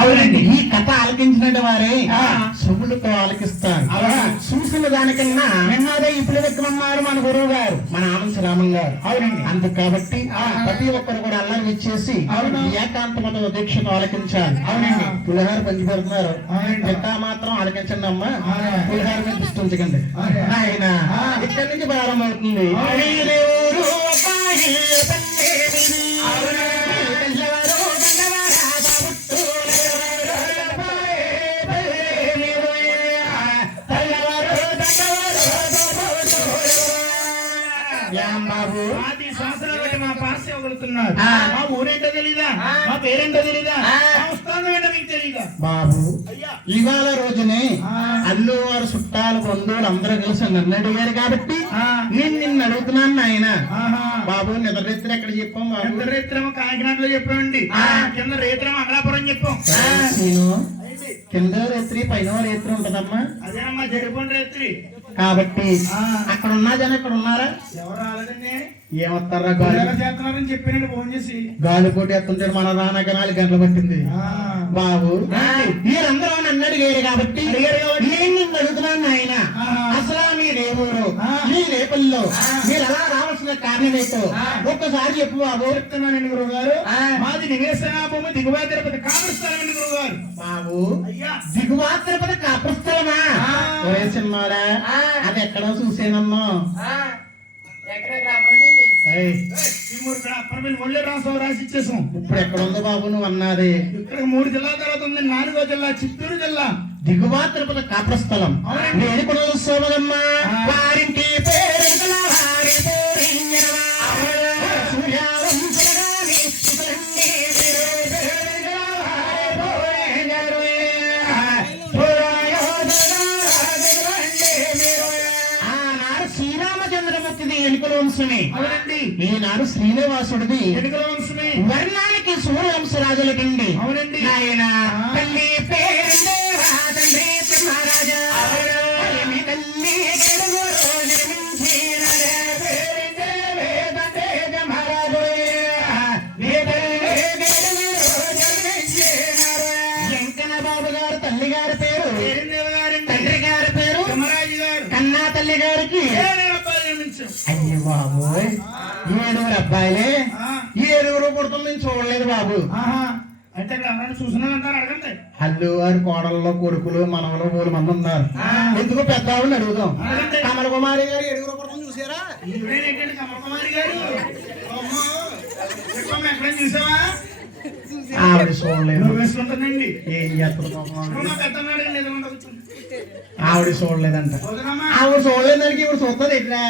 అవునండి. ఈ కథ ఆలకించిన వారే ఆ. శుభులతో ఆలకిస్తారు? చూసిన దానికన్నా నిన్నదే ఇప్పుడు వ్యక్తమన్నారు మన గురువు గారు మన ఆనంద రామన్ గారు అవునండి. అందుకు కాబట్టి. ప్రతి ఒక్కరు కూడా అల్లం ఇచ్చేసి. ఏకాంతమత దీక్షతో ఆలకించాలి అవునండి. పులిహార పంచి పెడుతున్నారు. ఎంత మాత్రం ఆలకించండి అమ్మా. పులిహార మీద దృష్టి ఉంచకండి. ఆయన. ఇక్కడి నుంచి ప్రారంభమవుతుంది అవును. ఆ. మా ఊరేంటో తెలీదా. మా పేరేంటో తెలీదా మీకు తెలీదా బాబు అయ్యా ఇవాళ రోజునే. అల్లు వారు చుట్టాలు బంధువులు అందరూ కలిసి నన్ను అడిగారు కాబట్టి. నేను నిన్ను అడుగుతున్నాను నాయన ఆహా. బాబు నిద్ర రేత్రి ఎక్కడ చెప్పాం బాబు కింద రేత్రమో కాకినాడలో చెప్పామండి. కింద రేత్రమో అమలాపురం చెప్పాం అయింది. కింద రేత్రి పైన రేత్రి ఉంటదమ్మా అదేనమ్మా జరిపోండి రేత్రి కాబట్టి. అక్కడ ఉన్న జనం ఇక్కడ ఉన్నారా ఎవరు రాలేదండి గాలి చేస్తున్నారని చెప్పానండి ఫోన్ చేసి గాలి పోటీ ఎత్తుంటే మన రానక నాలుగు గంటలు పట్టింది. బాబు. మీరందరూ నన్ను అడిగారు కాబట్టి. నేను నిన్ను అడుగుతున్నాను ఆహా. అసలు మీ రేపూరు ఆ. మీ రేపల్లో ఆ. మీరు అలా రావాల్సిన కారణం ఏంటో? ఆ. ఒక్కసారి చెప్పు బాబు. చెప్తున్నానండి గురువు గారు. మాది నివేశన భూమి దిగువ తిరుపతి కావలిస్తానండి గురువు గారు బాబు. అయ్యా. దిగువా తిరుపతి కాపురస్థలమా? ఆ. అది ఎక్కడో చూసేనమ్మా ఏయ్, ఈ మూడు ఇక్కడ అప్పటికి ఒళ్ళే రాసావు రాసి ఇచ్చేసాం. ఇప్పుడు ఎక్కడ ఉంది బాబు నువ్వు అన్నది. ఇక్కడ మూడు జిల్లా తర్వాత ఉంది. నాలుగో జిల్లా చిత్తూరు జిల్లా. దిగువా తిరుపతి కాపురస్థలం కూడా సోమదమ్మా. వారింటి శ్రీరామచంద్రమూర్తిది ఎలుకల వంశమే అవునండి. ఈనాడు శ్రీనివాసుడిది వంశమే వర్ణానికి సూర్యవంశరాజులకండి. అవునండి. నాయన తల్లి పేరు తండ్రి కన్నా తల్లి అయ్యి బాబోయ్ ఏడుగురు అబ్బాయిలే ఆ. ఏడుగురు పుడుతుంది నేను చూడలేదు బాబు ఆహా అంటే ఇక్కడ అడగండి అల్లు వారి కోడల్లో కొడుకులు మనవలు మూడు మంది ఉన్నారు. ఎందుకు పెద్దవాళ్ళని అడుగుదాం. కమల కుమారి గారు ఏడుగురు పుడతాం చూసారా ఈవిడేంటండి కమలకుమారి గారు చూసావా ఆవిడ చూడలేదు ఏం ఆవిడ? చూడలేదంట ఆవిడ చూడలేదానికి ఇవిడ చూస్తుంది ఎట్లా.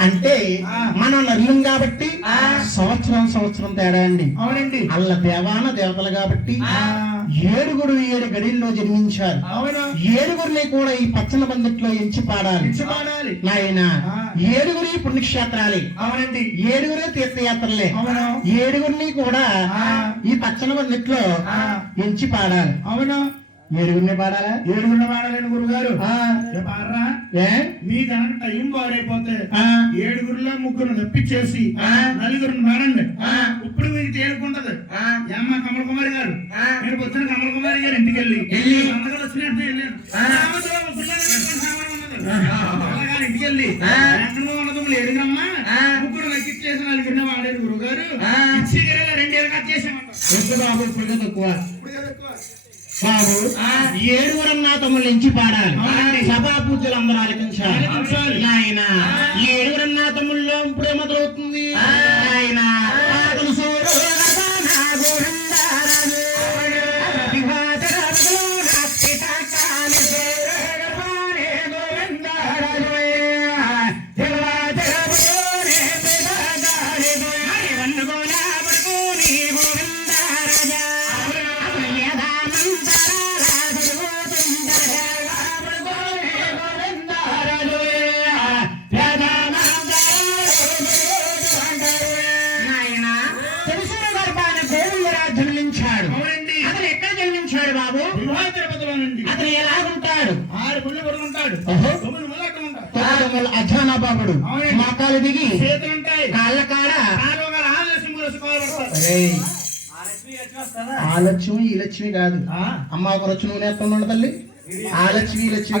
అంటే. మనం నల్లం కాబట్టి. సంవత్సరం సంవత్సరం తేడా అండి అవునండి అల్ల దేవాన దేవతలు కాబట్టి. ఏడుగురు ఏడు గడిల్లో జన్మించారు. అవును? ఏడుగురిని కూడా ఈ పచ్చన బందిట్లో ఎంచి పాడాలి. నాయన. ఏడుగురి పుణ్యక్షేత్రాలే. అవునండి. ఏడుగురే తీర్థయాత్రలే. అవును. ఏడుగురిని కూడా. ఈ పచ్చన బందిట్లో. ఎంచి పాడాలి. అవును. ఏడుగురిని పాడాలా ఏడుగుండ పాడాలండి గురుగారు పాడరా ఏ మీ కనుక టైం బాగైపోతే ఆ. ఏడుగురిలో ముగ్గురు తప్పించేసి ఆ. నలుగురిని పాడండి ఆ. ఇప్పుడు మీకు తేలుకుంటది ఆ. ఏమ్మా కమల కుమారి గారు. నేను వచ్చిన కమల కుమారి గారు ఇంటికి వెళ్ళి. అందరూ వచ్చినట్టు వెళ్ళాను ఇంటికి వెళ్ళి ఆ. ఎంతలో ఉన్నది ఏడుగురమ్మా ఆ. ముగ్గురు లెక్కిచ్చేసి నలుగురిని వాడారు గురుగారు ఆ. ఇచ్చి గిరగా రెండు ఏళ్ళకి వచ్చేసామంట వద్దు బాబు ఇప్పుడు తక్కువ ఇప్పుడు కదా ఎక్కువ. బాబు. ఏడుగురన్నా తమ్ముళ్ళు ఎంచి పాడాలి. సభా పూజలు అందరూ ఆలకించాలి. నాయన ఏడుగురన్నా తమ్ముళ్ళు ఇప్పుడు మొదలవుతుంది బాబుడు. మోకాలు దిగి కాళ్ళ కాడ? ఆ లక్ష్మి ఈ లక్ష్మి కాదు. ఆ? అమ్మ ఒక రొచ్చు నూనె ఎత్తుండ తల్లి. ఆ లక్ష్మి ఈ లక్ష్మి.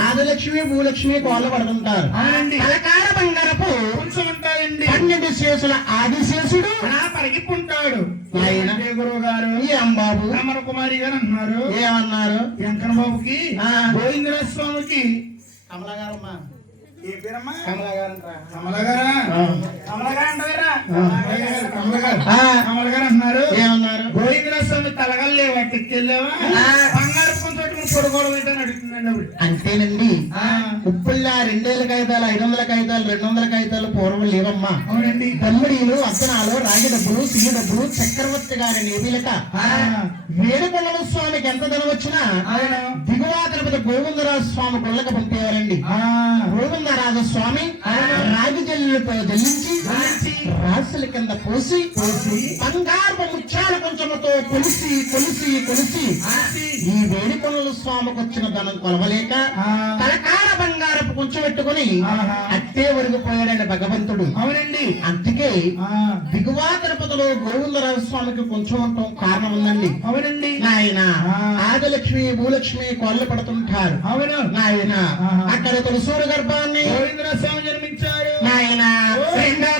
ఆదిలక్ష్మి భూలక్ష్మి కోళ్ళ పడుతుంటారు. కలకాల బంగారపు పన్నెండు శేషుల ఆదిశేషుడు. ఏ గురువు గారు ఈ అంబాబు? రామర కుమారి గారు అంటున్నారు. ఏమన్నారు? వెంకన్న బాబుకి ఆ. గోవిందరాజ స్వామికి. ఏ కమల గారా ఏమన్నారు? గోవిందరాజ స్వామి తలగలేవా ఎక్కెళ్ళావా ఏంటని అంతేనండి. ఉప్పుల్లా రెండేళ్ళ కాగితాలు ఐదు వందల కాగితాలు రెండు వందల కాగితాలు పూర్వం లేవమ్మా. అవునండి. దమ్మిడీలు అద్దనాలు రాగి డబ్బులు సిగి డబ్బులు చక్రవర్తి గారి నేబిలక ఆ. వేడుకొండల స్వామికి ఎంత ధనం వచ్చినా దిగువా తిరుపతి గోవిందరాజు స్వామి గుళ్ళకి పంపేవారండి. గోవిందరాజు స్వామి రాగి జల్లులతో జల్లించి రాసుల కింద పోసి పోసి, బంగారు ముత్యాల కొంచెముతో కొలిసి కొలిసి కొలిసి ఈ వేడుకొండల స్వామికి వచ్చిన ధనం కొలవలేక. తలకాల బంగారపు కొంచెం పెట్టుకుని ఆహా. అట్టే ఒరిగిపోయాడని భగవంతుడు అవునండి అందుకే. దిగువా తిరుపతిలో గోవిందరాజు స్వామికి కొంచెం ఉండటం కారణం ఉందండి అవునండి నాయన. ఆదిలక్ష్మి భూలక్ష్మి కొల్ల పడుతుంటారు అవును నాయన. అక్కడ తులసూరు గర్భాన్ని గోవిందరాజ స్వామి జన్మించారు నాయన రెండో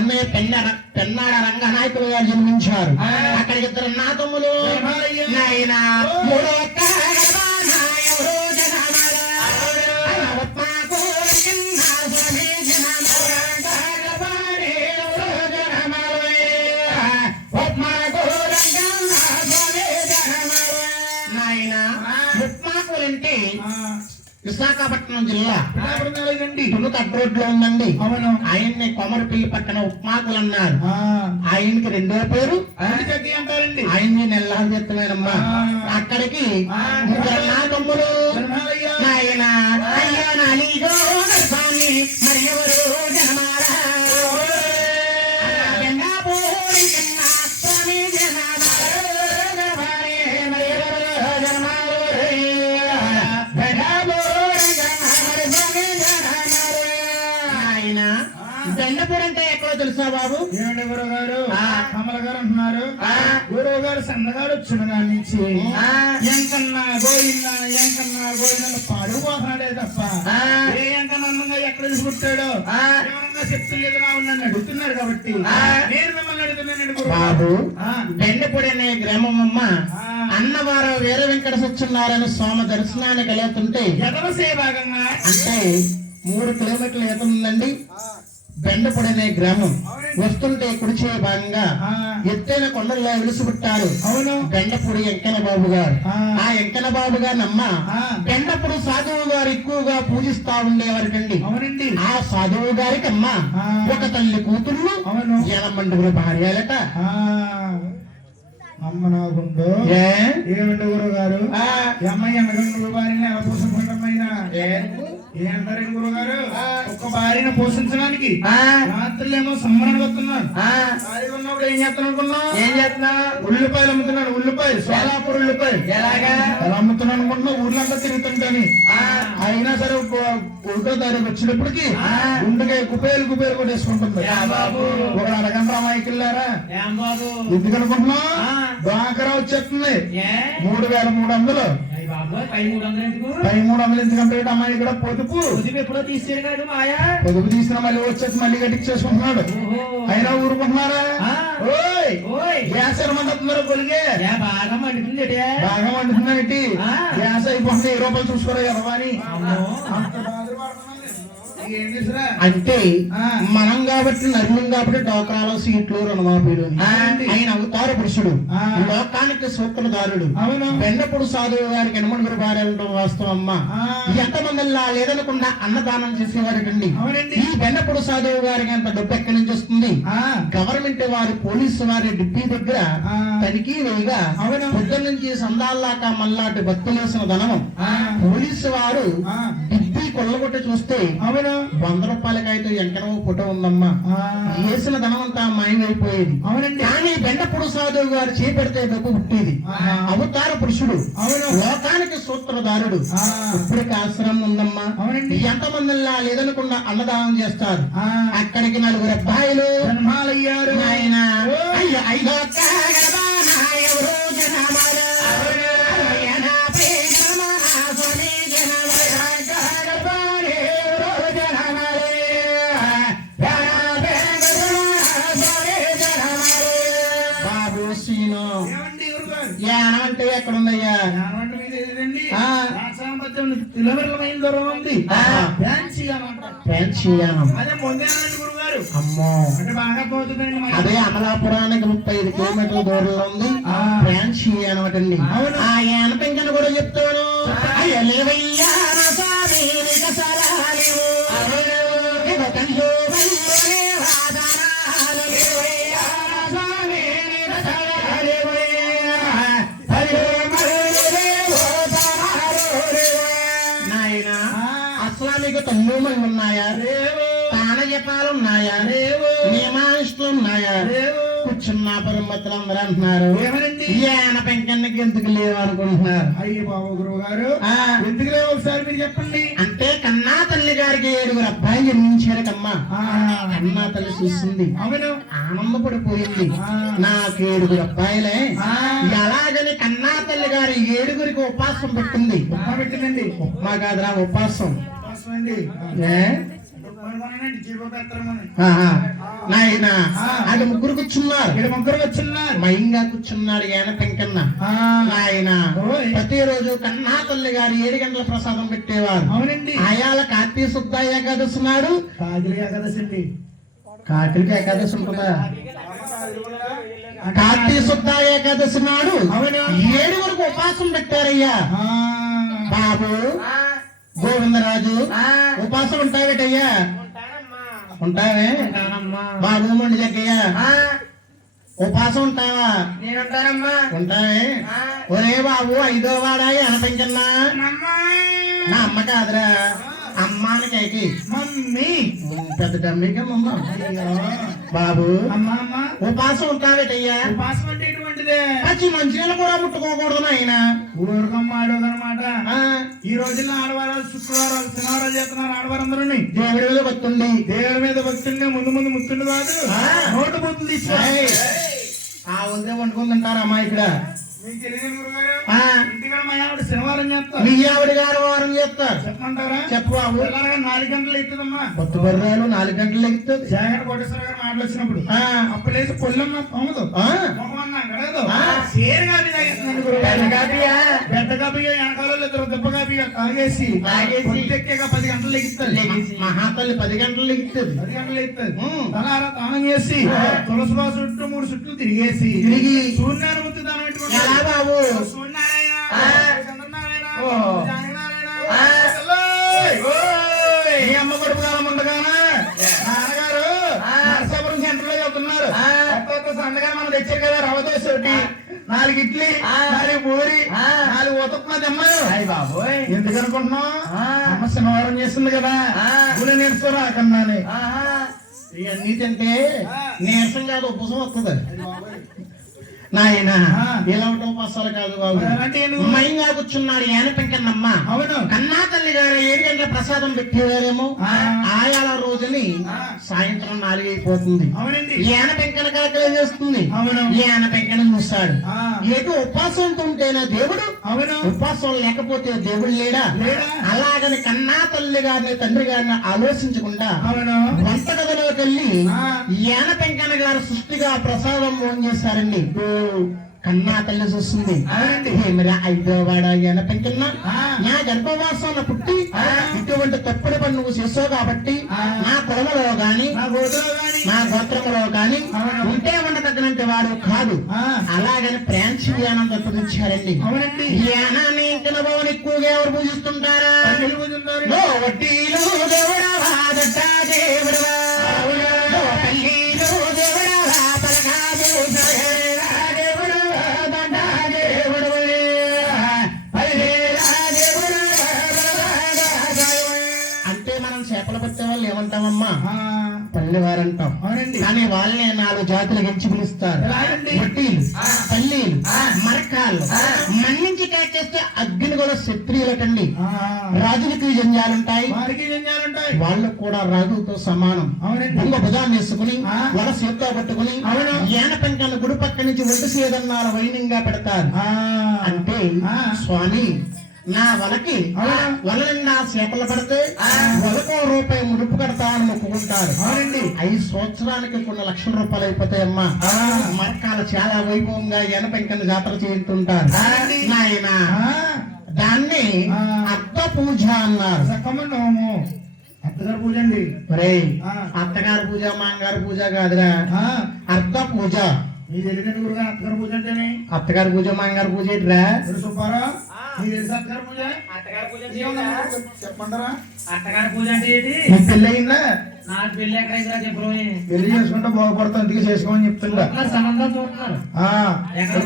అన్నయ్య పెన్నాడ పెన్నాడ రంగనాయకులు గారు జన్మించారు ఆ. అక్కడికి ఇద్దరు నా తమ్ములు. నాయన మూడో విశాఖపట్నం జిల్లా శ్రీకాకుళం కాలేజండి తునుకట్ రోడ్లో ఉందండి. అవును. ఆయన్ని కొమరపల్లి పక్కన ఉప్మాకులు అన్నారు. ఆయనకి రెండో పేరు. అంటారండి. ఆయన్ని నెల్లాలు చెప్తున్నానమ్మా ఆ. అక్కడికి నా తమ్ముడు. నాయన అయ్యా నాలీగో మరి ఎవరు జనమారా దండపూర్ అంటే ఎక్కడో తెలుసా బాబు గురువు గారు ఆ. కమల గారు అంటున్నారు ఆ. గురువు గారు సన్నగాడు వచ్చిన దాని నుంచి ఆ. ఎంకన్నా గోయిందా ఎంకన్నా గోయిందా పాడుపోతున్నాడే తప్ప. ఏ ఎంకన్నా అందంగా ఎక్కడ తీసుకుంటాడో నా నన్ను అడుగుతున్నారు కాబట్టి ఆ. నేను మిమ్మల్ని అడుగుతున్నానండి గురువు బాబు. బెండపూడి అనే గ్రామం అమ్మ. అన్నవారు వీర వెంకట సత్యనారాయణ స్వామి దర్శనానికి వెళ్తుంటే ఎదవసే భాగంగా అంటే మూడు కిలోమీటర్ల ఈత ఉందండి బెండపూడి అనే గ్రామం వస్తుంటే కుడిచే భాగంగా. ఎత్తైన కొండల్లో విలుసుపుట్టారు. అవును. బెండపూడి వెంకన్న బాబు గారు. ఆ. వెంకన్న బాబు గారిని అమ్మ. బెండపూడి సాధువు గారు ఎక్కువగా పూజిస్తా ఉండేవారికండి అవునండి. ఆ సాధువు గారికి అమ్మ. ఒక తల్లి కూతుళ్ళు అవును. ఎనమండుగురు భార్యలట. అమ్మ నాగుండు ఏ? ఏమండి గురువు గారు? అమ్మాయి అనగండు భార్యని ఎలా పోషించడం ఏంటారండి గురువు గారు ఒక్క భార్యను పోషించడానికి ఆ. రాత్రులేమో సంబరణ వస్తున్నాడు. ఆ. ఖాళీగా ఉన్నప్పుడు ఏం చేస్తాను అనుకున్నా ఏం చేస్తున్నా ఉల్లిపాయలు అమ్ముతున్నాడు ఉల్లిపాయలు. సోలాపూర్ ఉల్లిపాయలు. ఎలాగా? ఎలా అమ్ముతున్నాను అనుకుంటున్నా ఊర్లంతా తిరుగుతుంటాని. ఆ. అయినా సరే ఒకటో తారీఖు వచ్చినప్పటికి. గుండెకాయ కుపేలు కుపేలు కొట్టేసుకుంటుంది. యా బాబు. ఒక అరగంట అమాయకులారా ఏం బాబు? ఎందుకు అనుకుంటున్నా ఆ. డ్వాకరా వచ్చేస్తుంది. మూడు వేల మూడు వందలు. పై మూడు వందలు ఎందుకు ఎందుకంటే అమ్మాయి కూడా పొదుపు. పొదుపు ఎప్పుడో తీసాడు మాయా. పొదుపు తీసిన మళ్ళీ వచ్చేసి మళ్ళీ కట్టించేసుకుంటున్నాడు. ఓహో. అయినా ఊరుకుంటున్నారా. ఓయ్ ఓయ్. గ్యాస్ కొలిగే. ఏ బాగా మండుతుంది? బాగా ఆ. గ్యాస్ అయిపోతుంది ఏ రూపాయలు చూసుకోరా కదా అని అంటే. మనం కాబట్టి నరులం కాబట్టి డోకరాలో సీట్లు రుణమాఫీలు. ఆయన అవతార పురుషుడు. లోకానికి సూత్రధారుడు అవును బెండపుడు సాధువు గారికి ఎనమడుగురు భార్య ఉండడం వాస్తవం అమ్మ ఆ. ఎంతమందిలా లేదనకుండా అన్నదానం చేసేవారికండి ఈ బెండపుడు సాధువు గారికి అంత డబ్బు ఎక్కడి నుంచి వస్తుంది ఆ. గవర్నమెంట్ వారి పోలీసు వారి డిప్పీ దగ్గర. తనిఖీ వేయగా. పొద్దున్న నుంచి సందాల్లాక మల్లాటి భక్తులేసిన ధనం ఆ. పోలీసు వారు కొల్లగొట్టి చూస్తే అవును? వంద రూపాయలకైతే ఎంకనో ఫోటో ఉందమ్మా. ఆ, వేసిన ధనం అంతా మాయమైపోయేది. అవునండి. కానీ బెండపుడు సాధువు గారు చేపెడితే డబ్బు పుట్టేది. అవతార పురుషుడు. అవును? లోకానికి సూత్రధారుడు. ఇప్పటికి ఆశ్రమం ఉందమ్మా. అవునండి. ఎంతమంది లేదనకుండా అన్నదానం చేస్తారు. ఆ, అక్కడికి నలుగురు అబ్బాయిలు. జన్మాలయ్యారు. ఆయన అయ్యో యానం అంటే ఎక్కడుందయ్యా జ్ఞానవంతం మీద ఏదండి? ఆ. రాసాంబత్యం కిలోమీటర్ల దూరం ఉంది ఆ. ఫ్యాన్సీ అన్నమాట. ఫ్యాన్సీ యానం అదే అమ్మో. అదే అమలాపురానికి ముప్పై ఐదు కిలోమీటర్ల దూరంలో ఉంది అనమాటండి అవును. ఆ యానపెంకన కూడా చెప్తాను అయ్యో లేవయ్యా తమ్ముమై ఉన్నాయా లేవు. తాన జపాలు ఉన్నాయా లేవు. నియమాయిస్తులు ఉన్నాయా. కూర్చున్న పరమతులు అందరూ అంటున్నారు? ఈయన పెంకన్నకి ఎందుకు లేవు అనుకుంటున్నారు అయ్యో బాబు గురువు గారు ఎందుకు లేవు ఒకసారి మీరు చెప్పండి? అంటే కన్నా తల్లి గారికి ఏడుగురు అబ్బాయి జన్మించారు కమ్మా కన్నా తల్లి చూసింది. అవును. ఆనందపడిపోయింది. నాకు ఏడుగురు అబ్బాయిలే. ఆ. ఎలాగని కన్నా తల్లి గారి ఏడుగురికి ఉపాసం పెట్టింది. ఉప్మా పెట్టిందండి. ఉప్మా కాదురా ఉపాసం. నాయన అది ముగ్గురు కూర్చున్నారు. ఇక్కడ ముగ్గురు వచ్చిన్నారు మయంగా కూర్చున్నాడు ఈయన పెంకన్న. ఓయ్. ప్రతిరోజు కన్నా తల్లి గారు ఏడు గంటల ప్రసాదం పెట్టేవారు. అవునండి. ఆయాల కార్తీక శుద్ధ ఏకాదశి నాడు. కాజులు ఏకాదశి అండి. కార్తీక ఏకాదశి ఉంటుందా? కార్తీక శుద్ధ ఏకాదశి నాడు అవును. ఏడు వరకు ఉపాసం పెట్టారయ్యా. బాబు గోవిందరాజు. ఉపాసం ఉంటావేటయ్యా? ఉంటావే? బాబు మండి జగ్గయ్యా ఉపాసం ఉంటావా? నేనుంటానమ్మా. ఉంటావే? ఒరే బాబు ఐదో వాడా అనపించన్నా నా అమ్మ కాదురా. అమ్మానికైకి మమ్మీ. పెద్ద డమ్మిగా అయ్యో. బాబు అమ్మా అమ్మ ఉపాసం ఉంటావేటయ్యా? ఉపాసం అంటే ఎటువంటిదే పచ్చి మంచినీళ్ళు కూడా ముట్టుకోకూడదు నాయన. ఊరకమ్మ ఆడోదనమాట ఈ రోజుల్లో ఆడవారాలు శుక్రవారాలు శనివారాలు చేస్తున్నారు ఆడవారందరూ దేవుడి మీద వస్తుంది దేవుడి మీద భక్తుల్ని ముందు ముందు ముత్తుండు కాదు. నోటు బూతులు ఏయ్. తీసుకోవాలి ఆ ఉందే వండుకుందంటారు అమ్మాయి ఇక్కడ? మా ఆవిడ శనివారం చేస్తారు. మీ ఆవిడ గారు వారం చేస్తారు. చెప్పమంటారా? చెప్పు బాబు. నాలుగు గంటలు ఎత్తుందమ్మా కొత్త బర్రాలు నాలుగు గంటలు ఎక్కుతుంది జాగ్రత్త కోటేశ్వర గారు మాటలు వచ్చినప్పుడు. పొల్లమ్మ మొహమన్నా కాపీ తాగేస్తున్నాడు పెద్ద కాపీగా వెనకాల ఇద్దరు దెబ్బ కాపీగా తాగేసి తాగేసి. పొద్దెక్కాక పది గంటలు ఎగుతుంది లెగిసి. మహాతల్లి పది గంటలు ఎక్కుతుంది పది గంటలు ఉమ్. తలారా తానం చేసి తులసి బాసు చుట్టూ మూడు చుట్లు తిరిగేసి తిరిగి. సూర్యనారాయణ ముత్తి దానం ఎలా బాబు? సూర్యనారాయణ. చంద్రనారాయణ. మీ అమ్మ కొడుకు కాలం ఉండగానా నాన్నగారు నరసాపురం సెంటర్లో చదువుతున్నారు ఆ. కొత్త కొత్త సండగా మనం తెచ్చారు కదా రవ్వ దోశ నాలుగు ఇడ్లీ. నాలుగు పూరి. ఉతప్ప తెమ్మారు అయ్ బాబోయ్. ఎందుకు అనుకుంటున్నావు. అమ్మ శనివారం చేస్తుంది కదా. గుడి నేర్చుకో రాకన్నాని ఆహా. ఇవన్నీ తింటే నీరసం కాదు ఉపసం వస్తుంది. నాయన. ఇలా ఉపవాసాలు కాదు బాబు? అంటే మైంగా కూర్చున్నాడు ఏన పెంకన్నమ్మ అవును. కన్నా తల్లి గారు ఏడు గంటల ప్రసాదం పెట్టేవారేమో. ఆయాల రోజుని. సాయంత్రం నాలుగు అయిపోతుంది అవునండి. ఏన పెంకన కాకలే చేస్తుంది. అవును. ఏన పెంకన చూస్తాడు. ఏదో ఉపాసంతో ఉంటేనా దేవుడు. అవును. ఉపాసం లేకపోతే దేవుడు లేడా? లేడా? అలాగని కన్నా తల్లి గారిని తండ్రి గారిని ఆలోచించకుండా వంట గదిలోకి వెళ్ళి ఆ. యాన పెంకన్న గారు సృష్టిగా ప్రసాదం ఫోన్ చేశారండి కన్నా తల్లి చూస్తుంది అవునండి. ఏమిరా ఐదో వాడ యాన పెంకన్న ఆ. నా గర్భవాసంలో పుట్టి. ఇటువంటి తప్పుడు పని నువ్వు చేసావు కాబట్టి. నా కులములో గాని నా గోత్రములో గాని. ఉంటే ఉండదగినంటి వాడు కాదు. అలాగని ఫ్రాన్స్ యానం అవునండి యానాన్ని తినబోని ఎక్కువగా ఎవరు పూజిస్తుంటారా వడ్డీలు దేవుడవా. అంటాం అవునండి. కానీ వాళ్ళనే నాలుగు జాతులు ఎంచి పిలుస్తారు. పల్లీలు మరకాలు. మన్నించి కాచేస్తే అగ్ని కూడా ఆ, రాజులకి జంజాలుంటాయి. వాళ్ళకు కూడా రాజులతో సమానం. బొంగ భుజాన్ని వేసుకుని. వల చేత్తో పట్టుకుని. ఏన పెంకన్న గుడి పక్క నుంచి ఒడ్డు సేదన్నాల వైనంగా పెడతారు. అంటే. స్వామి నా వలకి అవును. వల నిండా చేపలు పడితే వలకు రూపాయి ముడుపు కడతా అని మొక్కుకుంటారు. అవునండి. ఐదు సంవత్సరానికి కొన్ని లక్షల రూపాయలు అయిపోతాయమ్మా ఆ. మరకాలు చాలా వైభవంగా ఎనపెంకన్న జాతర చేస్తుంటారు. నాయన దాన్ని. అర్థ పూజ అన్నారు. అత్తగారు పూజ అండి. ఆ. అత్తగారి పూజ మాంగారి పూజ కాదురా. ఆ, అర్థ పూజ మీ గురుగారు అత్తగారు పూజ అంటేనే? అత్తగారి పూజ మాంగారి పూజ ఏంట్రా? పూజ? అత్తగారి పూజ అంటే ఏమన్నా ఏంటా? చెప్పమంటారా? అత్తగారి పూజ అంటే ఏంటి? మీకు పెళ్ళి అయిందా? నాకు చెప్పు. పెళ్ళి చేసుకుంటే బాగుపడతాం అందుకే చేసుకోమని చెప్తుందా సంబంధం చూస్తున్నారు ఆ,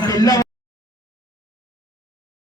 పెళ్ళి